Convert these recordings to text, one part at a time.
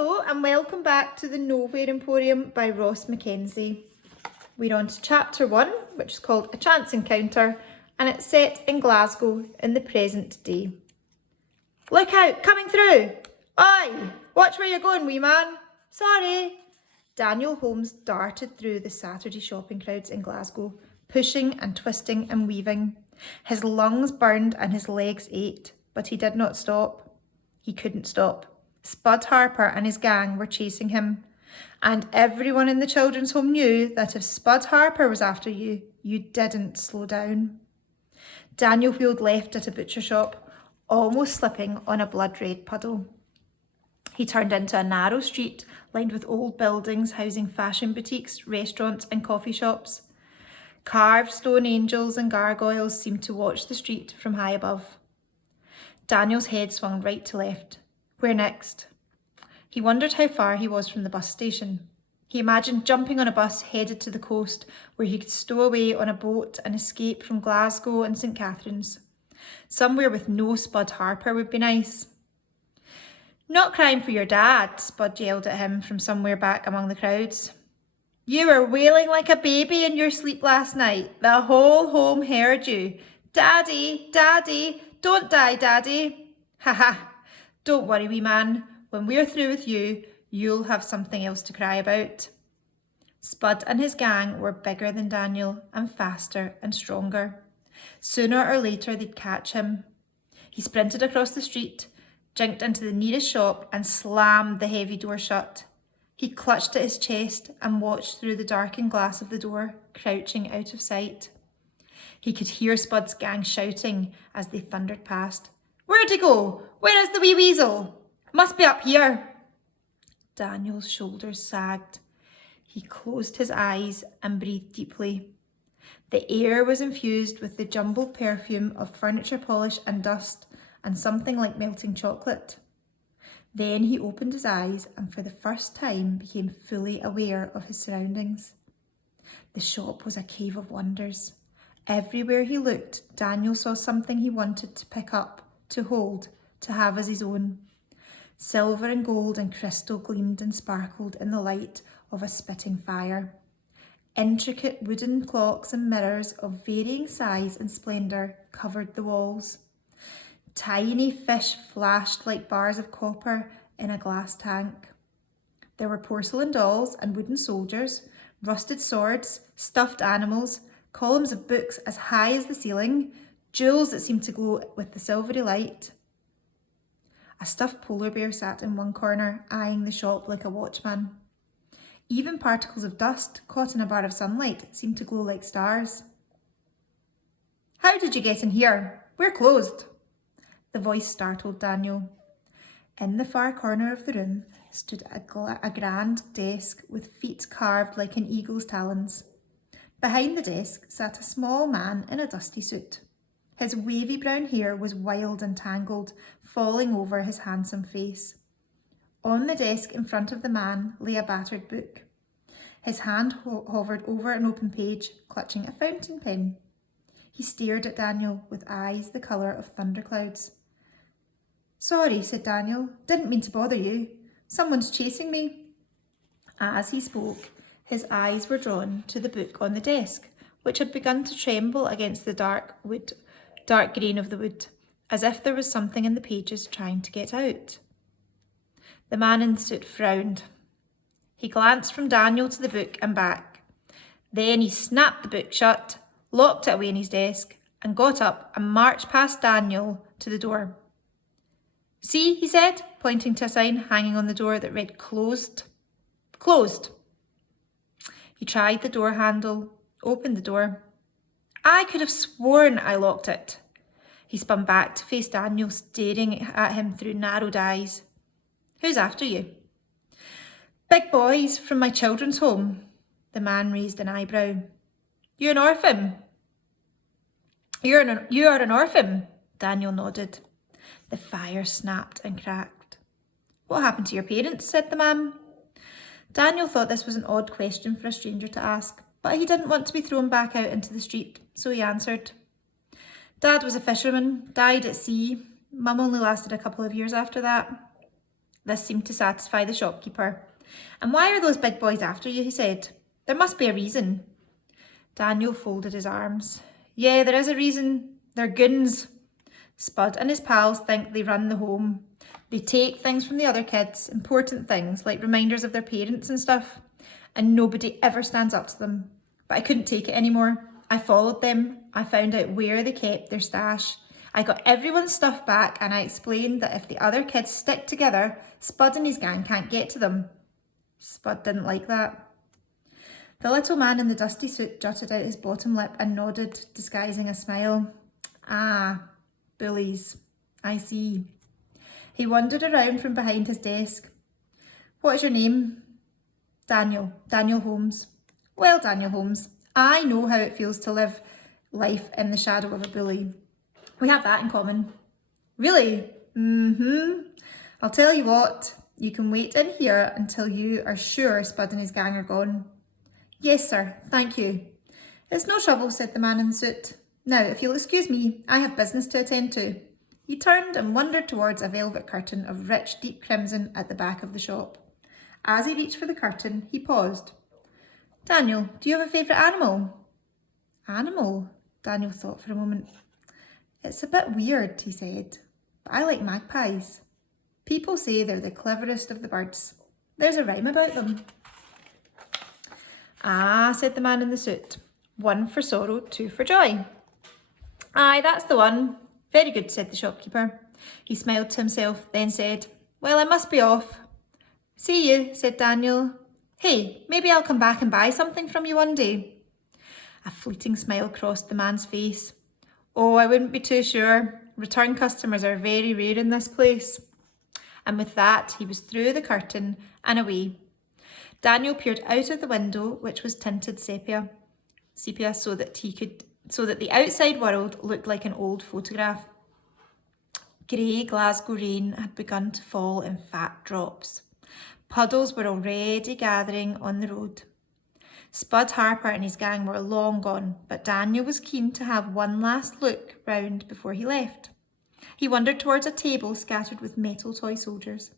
Hello and welcome back to the Nowhere Emporium by Ross Mackenzie. We're on to chapter 1, which is called A Chance Encounter, and it's set in Glasgow in the present day. Look out, coming through! Oi, watch where you're going, wee man. Sorry. Daniel Holmes darted through the Saturday shopping crowds in Glasgow, pushing and twisting and weaving. His lungs burned and his legs ached, but he did not stop. He couldn't stop. Spud Harper and his gang were chasing him, and everyone in the children's home knew that if Spud Harper was after you, you didn't slow down. Daniel wheeled left at a butcher shop, almost slipping on a blood-red puddle. He turned into a narrow street lined with old buildings housing fashion boutiques, restaurants and coffee shops. Carved stone angels and gargoyles seemed to watch the street from high above. Daniel's head swung right to left. Where next? He wondered how far he was from the bus station. He imagined jumping on a bus headed to the coast where he could stow away on a boat and escape from Glasgow and St Catherine's. Somewhere with no Spud Harper would be nice. Not crying for your dad, Spud yelled at him from somewhere back among the crowds. You were wailing like a baby in your sleep last night. The whole home heard you. Daddy, Daddy, don't die, Daddy. Ha ha. Don't worry, wee man. When we're through with you, you'll have something else to cry about. Spud and his gang were bigger than Daniel and faster and stronger. Sooner or later, they'd catch him. He sprinted across the street, jinked into the nearest shop and slammed the heavy door shut. He clutched at his chest and watched through the darkened glass of the door, crouching out of sight. He could hear Spud's gang shouting as they thundered past. Where'd he go? Where is the wee weasel? Must be up here. Daniel's shoulders sagged. He closed his eyes and breathed deeply. The air was infused with the jumbled perfume of furniture polish and dust and something like melting chocolate. Then he opened his eyes and for the first time became fully aware of his surroundings. The shop was a cave of wonders. Everywhere he looked, Daniel saw something he wanted to pick up, to hold, to have as his own. Silver and gold and crystal gleamed and sparkled in the light of a spitting fire. Intricate wooden clocks and mirrors of varying size and splendour covered the walls. Tiny fish flashed like bars of copper in a glass tank. There were porcelain dolls and wooden soldiers, rusted swords, stuffed animals, columns of books as high as the ceiling, jewels that seemed to glow with the silvery light. A stuffed polar bear sat in one corner, eyeing the shop like a watchman. Even particles of dust caught in a bar of sunlight seemed to glow like stars. How did you get in here? We're closed. The voice startled Daniel. In the far corner of the room stood a grand desk with feet carved like an eagle's talons. Behind the desk sat a small man in a dusty suit. His wavy brown hair was wild and tangled, falling over his handsome face. On the desk in front of the man lay a battered book. His hand hovered over an open page, clutching a fountain pen. He stared at Daniel with eyes the colour of thunderclouds. Sorry, said Daniel. Didn't mean to bother you. Someone's chasing me. As he spoke, his eyes were drawn to the book on the desk, which had begun to tremble against the dark grain of the wood, as if there was something in the pages trying to get out. The man in the suit frowned. He glanced from Daniel to the book and back. Then he snapped the book shut, locked it away in his desk, and got up and marched past Daniel to the door. See, he said, pointing to a sign hanging on the door that read closed. Closed. He tried the door handle, opened the door. I could have sworn I locked it. He spun back to face Daniel, staring at him through narrowed eyes. Who's after you? Big boys from my children's home. The man raised an eyebrow. You're an orphan. You are an orphan, Daniel nodded. The fire snapped and cracked. What happened to your parents? Said the man. Daniel thought this was an odd question for a stranger to ask, but he didn't want to be thrown back out into the street, so he answered. Dad was a fisherman, died at sea. Mum only lasted a couple of years after that. This seemed to satisfy the shopkeeper. "And why are those big boys after you?" he said. "There must be a reason." Daniel folded his arms. "Yeah, there is a reason. They're goons. Spud and his pals think they run the home. They take things from the other kids, important things like reminders of their parents and stuff, and nobody ever stands up to them. But I couldn't take it anymore. I followed them. I found out where they kept their stash. I got everyone's stuff back, and I explained that if the other kids stick together, Spud and his gang can't get to them." Spud didn't like that. The little man in the dusty suit jutted out his bottom lip and nodded, disguising a smile. "Ah, bullies. I see." He wandered around from behind his desk. "What is your name?" "Daniel. Daniel Holmes." "Well, Daniel Holmes, I know how it feels to live life in the shadow of a bully. We have that in common." "Really?" "I'll tell you what, you can wait in here until you are sure Spud and his gang are gone." "Yes, sir, thank you." "It's no trouble," said the man in the suit. "Now, if you'll excuse me, I have business to attend to." He turned and wandered towards a velvet curtain of rich, deep crimson at the back of the shop. As he reached for the curtain, he paused. "Daniel, do you have a favourite animal?" "Animal?" Daniel thought for a moment. "It's a bit weird," he said, "but I like magpies. People say they're the cleverest of the birds. There's a rhyme about them." "Ah," said the man in the suit. "One for sorrow, two for joy." "Aye, that's the one. Very good," said the shopkeeper. He smiled to himself, then said, "Well, I must be off." "See you," said Daniel. "Hey, maybe I'll come back and buy something from you one day." A fleeting smile crossed the man's face. "Oh, I wouldn't be too sure. Return customers are very rare in this place." And with that, he was through the curtain and away. Daniel peered out of the window, which was tinted sepia, so that the outside world looked like an old photograph. Grey Glasgow rain had begun to fall in fat drops. Puddles were already gathering on the road. Spud Harper and his gang were long gone, but Daniel was keen to have one last look round before he left. He wandered towards a table scattered with metal toy soldiers.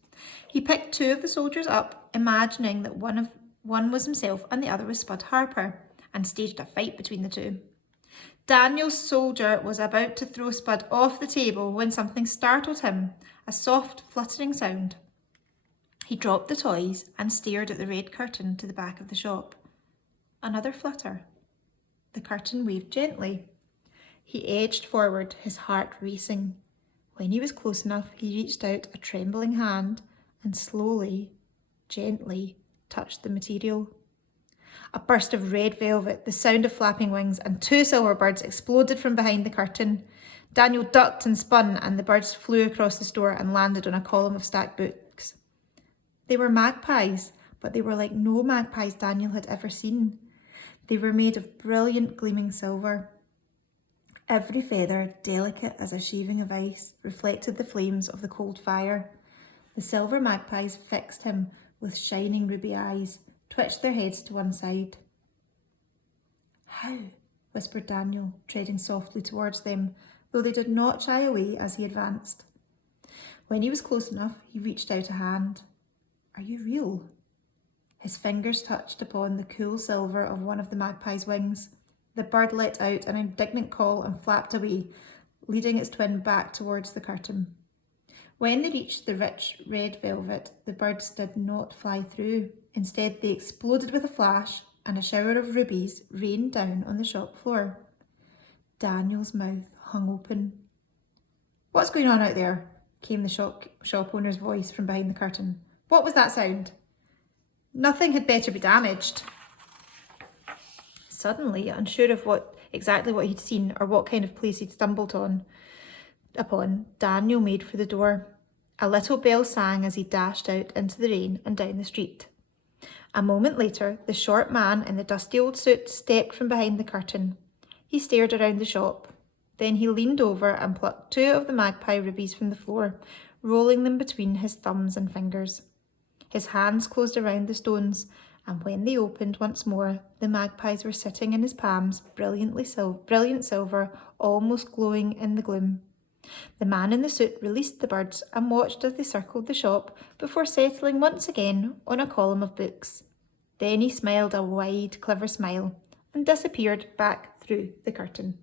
He picked two of the soldiers up, imagining that one was himself and the other was Spud Harper, and staged a fight between the two. Daniel's soldier was about to throw Spud off the table when something startled him, a soft fluttering sound. He dropped the toys and stared at the red curtain to the back of the shop. Another flutter. The curtain waved gently. He edged forward, his heart racing. When he was close enough, he reached out a trembling hand and slowly, gently touched the material. A burst of red velvet, the sound of flapping wings, and two silver birds exploded from behind the curtain. Daniel ducked and spun, and the birds flew across the store and landed on a column of stacked books. They were magpies, but they were like no magpies Daniel had ever seen. They were made of brilliant gleaming silver. Every feather, delicate as a shaving of ice, reflected the flames of the cold fire. The silver magpies fixed him with shining ruby eyes, twitched their heads to one side. "How?" whispered Daniel, treading softly towards them, though they did not shy away as he advanced. When he was close enough, he reached out a hand. "Are you real?" His fingers touched upon the cool silver of one of the magpie's wings. The bird let out an indignant call and flapped away, leading its twin back towards the curtain. When they reached the rich red velvet, the birds did not fly through. Instead, they exploded with a flash, and a shower of rubies rained down on the shop floor. Daniel's mouth hung open. "What's going on out there?" came the shop owner's voice from behind the curtain. "What was that sound?" "Nothing had better be damaged." Suddenly, unsure of exactly what he'd seen or what kind of place he'd stumbled upon, Daniel made for the door. A little bell sang as he dashed out into the rain and down the street. A moment later, the short man in the dusty old suit stepped from behind the curtain. He stared around the shop. Then he leaned over and plucked two of the magpie rubies from the floor, rolling them between his thumbs and fingers. His hands closed around the stones, and when they opened once more, the magpies were sitting in his palms, brilliant silver, almost glowing in the gloom. The man in the suit released the birds and watched as they circled the shop before settling once again on a column of books. Then he smiled a wide, clever smile and disappeared back through the curtain.